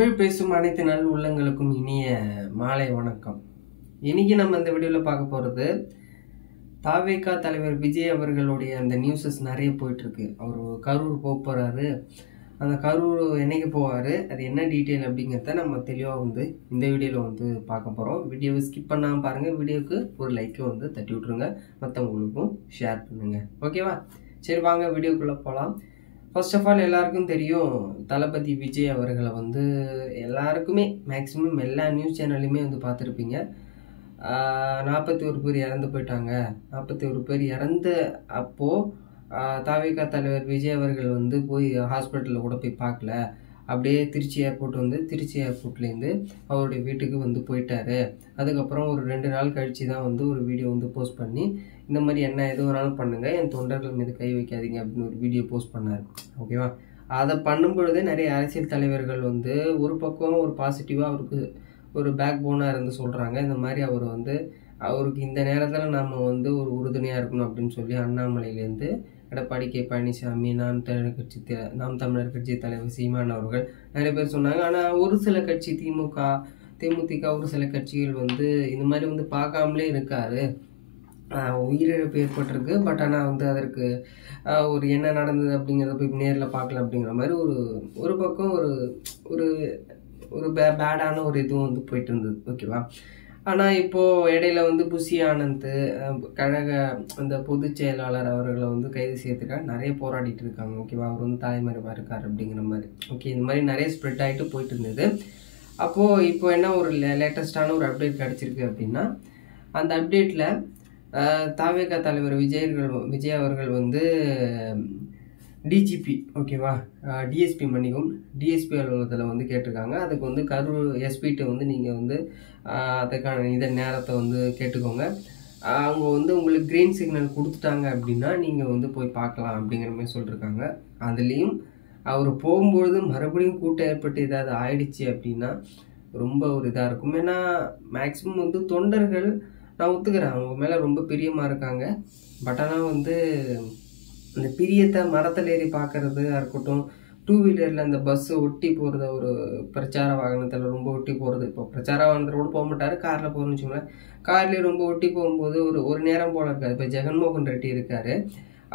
தமிழ் பேசும் அனைத்து நல் உள்ளங்களுக்கும் இனிய மாலை வணக்கம். இன்னைக்கு நம்ம இந்த வீடியோவில் பார்க்க போகிறது தாவேகா தலைவர் விஜய் அவர்களுடைய அந்த நியூஸஸ் நிறைய போயிட்டுருக்கு. அவர் கரூர் போகிறாரு. அந்த கரூர் என்னைக்கு போவார், அது என்ன டீட்டெயில் அப்படிங்கிறத நம்ம தெளிவாக இந்த வீடியோவில் பார்க்க போகிறோம். வீடியோவை ஸ்கிப் பண்ணாமல் பாருங்கள். வீடியோவுக்கு ஒரு லைக்கை தட்டி விட்ருங்க, மற்றவங்களுக்கும் ஷேர் பண்ணுங்கள். ஓகேவா? சரி, வாங்க வீடியோக்குள்ளே போகலாம். ஃபர்ஸ்ட் ஆஃப் ஆல் எல்லாருக்கும் தெரியும், தளபதி விஜய் அவர்களை எல்லாருக்குமே மேக்ஸிமம் எல்லா நியூஸ் சேனல்லையுமே பார்த்துருப்பீங்க. 41 பேர் இறந்து போயிட்டாங்க. 41 பேர் இறந்த அப்போது தாவேகா தலைவர் விஜய் அவர்கள் போய் ஹாஸ்பிட்டலில் கூட போய் பார்க்கல. அப்படியே திருச்சி ஏர்போர்ட் திருச்சி ஏர்போர்ட்லேருந்து அவருடைய வீட்டுக்கு போயிட்டாரு. அதுக்கப்புறம் ஒரு 2 நாள் கழித்து தான் ஒரு வீடியோ போஸ்ட் பண்ணி, இந்த மாதிரி என்ன எது வேணாலும் பண்ணுங்கள், என் தொண்டர்கள் மீது கை வைக்காதீங்க அப்படின்னு ஒரு வீடியோ போஸ்ட் பண்ணார். ஓகேவா? அதை பண்ணும்பொழுதே நிறைய அரசியல் தலைவர்கள் ஒரு பக்கம் ஒரு பாசிட்டிவாக அவருக்கு ஒரு பேக் போனாக இருந்து சொல்கிறாங்க. இந்த மாதிரி அவர் அவருக்கு இந்த நேரத்தில் நாம் ஒரு உறுதுணையாக இருக்கணும் அப்படின்னு சொல்லி அண்ணாமலையிலேருந்து எடப்பாடி கே பழனிசாமி, நாம் தமிழர் கட்சி தலைவர் சீமான் அவர்கள் நிறைய பேர் சொன்னாங்க. ஆனால் ஒரு சில கட்சி தேமுதிக ஒரு சில கட்சிகள் இந்த மாதிரி பார்க்காமலே இருக்காரு. உயிரிழப்பு ஏற்பட்டிருக்கு. பட் ஆனால் அதற்கு ஒரு என்ன நடந்தது அப்படிங்கிறத போய் நேரில் பார்க்கல அப்படிங்கிற மாதிரி ஒரு பக்கம் ஒரு ஒரு பேடான ஒரு இதுவும் போயிட்டு இருந்தது. ஓகேவா? ஆனால் இப்போது இடையில புஷி ஆனந்த் கழக அந்த பொதுச் செயலாளர் அவர்களை கைது செய்யறதுக்காக நிறைய போராடிட்டு இருக்காங்க. ஓகேவா? அவர் தலைமறைவாக இருக்கார் அப்படிங்கிற மாதிரி. ஓகே, இந்த மாதிரி நிறைய ஸ்ப்ரெட் ஆகிட்டு போயிட்டு இருந்தது. அப்போது இப்போ என்ன ஒரு லேட்டஸ்டான ஒரு அப்டேட் கிடச்சிருக்கு அப்படின்னா, அந்த அப்டேட்டில் தாவேகா தலைவர் விஜய் அவர்கள் டிஜிபி, ஓகேவா, டிஎஸ்பி டிஎஸ்பி அலுவலகத்தில் கேட்டிருக்காங்க. அதுக்கு கரூர் எஸ்பிகிட்ட நீங்கள் அதுக்கான இதை நேரத்தை கேட்டுக்கோங்க. அவங்க உங்களுக்கு க்ரீன் சிக்னல் கொடுத்துட்டாங்க அப்படின்னா நீங்கள் போய் பார்க்கலாம் அப்படிங்கிற மாதிரி சொல்லியிருக்காங்க. அதுலேயும் அவர் போகும்பொழுது மறுபடியும் கூட்டம் ஏற்பட்டு ஏதாவது ஆயிடுச்சு அப்படின்னா ரொம்ப ஒரு இதாக இருக்கும். ஏன்னா மேக்ஸிமம் தொண்டர்கள், நான் ஒத்துக்கிறேன், அவங்க மேலே ரொம்ப பிரியமாக இருக்காங்க. பட் ஆனால் அந்த பிரியத்தை மரத்தில் ஏறி பார்க்குறதா இருக்கட்டும், 2 வீலரில் அந்த பஸ்ஸு ஒட்டி போகிறத, ஒரு பிரச்சார வாகனத்தில் ரொம்ப ஒட்டி போகிறது. இப்போ பிரச்சார வாகனத்தில் கூட போக மாட்டார், காரில் போகிறோன்னு வச்சுக்கோங்களேன். கார்லேயே ரொம்ப ஒட்டி போகும்போது ஒரு நேரம் போல் இருக்காது. இப்போ ஜெகன்மோகன் ரெட்டி இருக்கார்.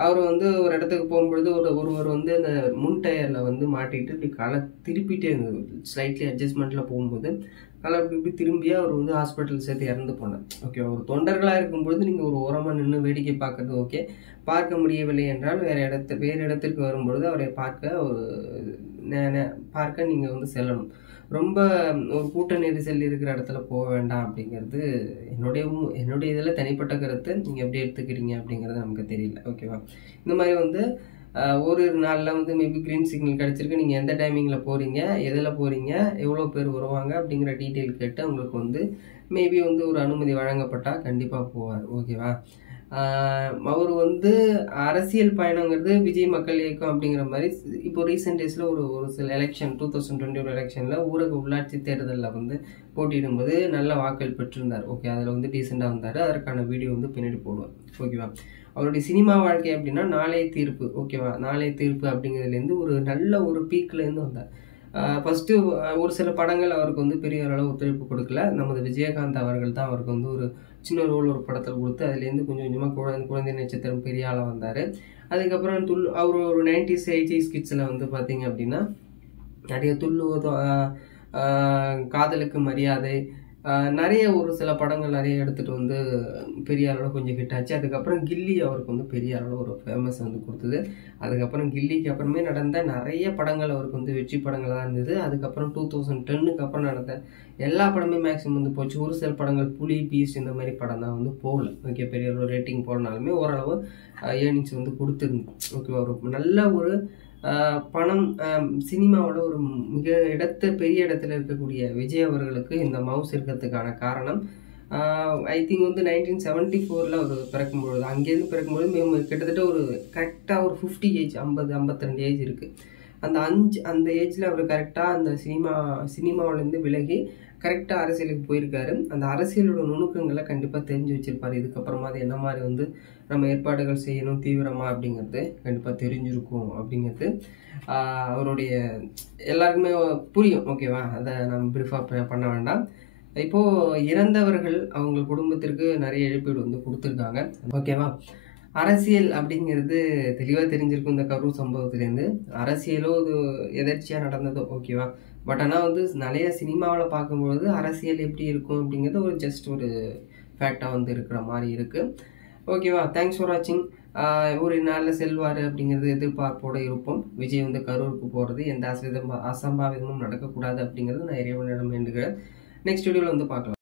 அவர் ஒரு இடத்துக்கு போகும்பொழுது ஒருவர் அந்த முன் டயரில் மாட்டிக்கிட்டு இப்படி காலை திருப்பிட்டே இருந்தது. ஸ்லைட்லி அட்ஜஸ்ட்மெண்ட்டில் போகும்போது காலை இப்படி திரும்பி அவர் ஹாஸ்பிட்டல் சேர்த்து இறந்து போனார். ஓகே, ஒரு தொண்டர்களாக இருக்கும்பொழுது நீங்கள் ஒரு ஓரமாக நின்று வேடிக்கை பார்க்கறது ஓகே. பார்க்க முடியவில்லை என்றால் வேறு இடத்திற்கு வரும்பொழுது அவரை பார்க்க நீங்கள் செல்லணும். ரொம்ப ஒரு கூட்ட நெரிசல் இருக்கிற இடத்துல போக வேண்டாம் அப்படிங்கிறது என்னுடைய இதில் தனிப்பட்ட கருத்து. நீங்கள் எப்படி எடுத்துக்கிறீங்க அப்படிங்கிறது நமக்கு தெரியல. ஓகேவா? இந்த மாதிரி ஒரு நாளில் மேபி க்ரீன் சிக்னல் கிடச்சிருக்கு. நீங்கள் எந்த டைமிங்கில் போகிறீங்க, எதில் போகிறீங்க, எவ்வளோ பேர் வருவாங்க அப்படிங்கிற டீட்டெயில் கேட்டு உங்களுக்கு மேபி ஒரு அனுமதி வழங்கப்பட்டால் கண்டிப்பாக போவார். ஓகேவா? அவர் அரசியல் பயணங்கிறது விஜய் மக்கள் இயக்கம் அப்படிங்கிற மாதிரி இப்போ ரீசெண்ட் டேஸில் ஒரு சில எலெக்ஷன் 2021 எலெக்ஷனில் ஊரக உள்ளாட்சி தேர்தலில் போட்டியிடும்போது நல்ல வாக்கள் பெற்றிருந்தார். ஓகே, அதில் டீசெண்டாக வந்தார். அதற்கான வீடியோ பின்னாடி போடுவார். ஓகேவா? அவருடைய சினிமா வாழ்க்கை அப்படின்னா நாளைய தீர்ப்பு. ஓகேவா? நாளைய தீர்ப்பு அப்படிங்கிறதுலேருந்து ஒரு நல்ல ஒரு பீக்லேருந்து வந்தார். ஃபஸ்ட்டு ஒரு சில படங்கள் அவருக்கு பெரிய அளவு ஒத்துழைப்பு கொடுக்கல. நமது விஜயகாந்த் அவர்கள் தான் அவருக்கு ஒரு சின்ன ரோல் ஒரு படத்தில் கொடுத்து அதுலேருந்து கொஞ்சம் கொஞ்சமாக குழந்தை நட்சத்திரம் பெரிய ஆளாக வந்தார். அதுக்கப்புறம் அவர் ஒரு 90s 80s கிட்ஸில் பார்த்தீங்க அப்படின்னா நிறைய காதலுக்கு மரியாதை, நிறைய ஒரு சில படங்கள் நிறைய எடுத்துகிட்டு பெரிய அளவில் கொஞ்சம் ஹிட் ஆச்சு. அதுக்கப்புறம் கில்லி அவருக்கு பெரிய அளவில் ஒரு ஃபேமஸ் கொடுத்தது. அதுக்கப்புறம் கில்லிக்கு அப்புறமே நடந்த நிறைய படங்கள் அவருக்கு வெற்றி படங்களாக தான் இருந்தது. அதுக்கப்புறம் 2010க்கு அப்புறம் நடந்த எல்லா படமே மேக்ஸிமம் போச்சு. ஒரு சில படங்கள் புலி, பீஸ் இந்த மாதிரி படம் தான் போகல. ஓகே, பெரிய அளவு ரேட்டிங் போனாலுமே ஓரளவு ஏர்னிங்ஸ் கொடுத்துருந்து. ஓகே, ஒரு நல்ல ஒரு பணம் சினிமாவோட ஒரு பெரிய இடத்துல இருக்கக்கூடிய விஜய் அவர்களுக்கு இந்த மவுஸ் இருக்கிறதுக்கான காரணம் ஐ திங்க் 1974 அவர் பிறக்கும்பொழுது, அங்கேருந்து பிறக்கும்பொழுது கிட்டத்தட்ட ஒரு கரெக்டாக ஒரு 50 ஏஜ், 52 ஏஜ் இருக்குது. அந்த ஏஜில் அவர் கரெக்டாக அந்த சினிமாவிலேருந்து விலகி கரெக்டாக அரசியலுக்கு போயிருக்காரு. அந்த அரசியலோட நுணுக்கங்களை கண்டிப்பாக தெரிஞ்சு வச்சுருப்பார். இதுக்கப்புறமா அது என்ன மாதிரி நம்ம ஏற்பாடுகள் செய்யணும் தீவிரமாக அப்படிங்கிறது கண்டிப்பாக தெரிஞ்சிருக்கும் அப்படிங்கிறது அவருடைய எல்லாருக்குமே புரியும். ஓகேவா? அதை நம்ம ப்ரீஃபாக பண்ண வேண்டாம். இப்போது இறந்தவர்கள் அவங்க குடும்பத்திற்கு நிறைய இழப்பீடு வந்து கொடுத்துருக்காங்க. ஓகேவா? அரசியல் அப்படிங்கிறது தெளிவாக தெரிஞ்சிருக்கும் இந்த கரூர் சம்பவத்துலேருந்து. அரசியலோ இது எதர்ச்சியாக நடந்ததோ ஓகேவா? பட் ஆனால் வந்து நிறைய சினிமாவில் பார்க்கும்பொழுது அரசியல் எப்படி இருக்கும் அப்படிங்கிறது ஒரு ஜஸ்ட் ஒரு ஃபேக்டாக வந்து இருக்கிற மாதிரி இருக்குது. ஓகேவா? தேங்க்ஸ் ஃபார் வாட்சிங். ஒரு நாளில் செல்வார் அப்படிங்கிறது எதிர்பார்ப்போடு இருப்போம். விஜய் வந்து கரூருக்கு போகிறது எந்த அசம்பாவிதமும் நடக்கக்கூடாது அப்படிங்கிறது நான் இறைவனிடம் வேண்டுகிறேன். நெக்ஸ்ட் வீடியோவில் வந்து பார்க்கலாம்.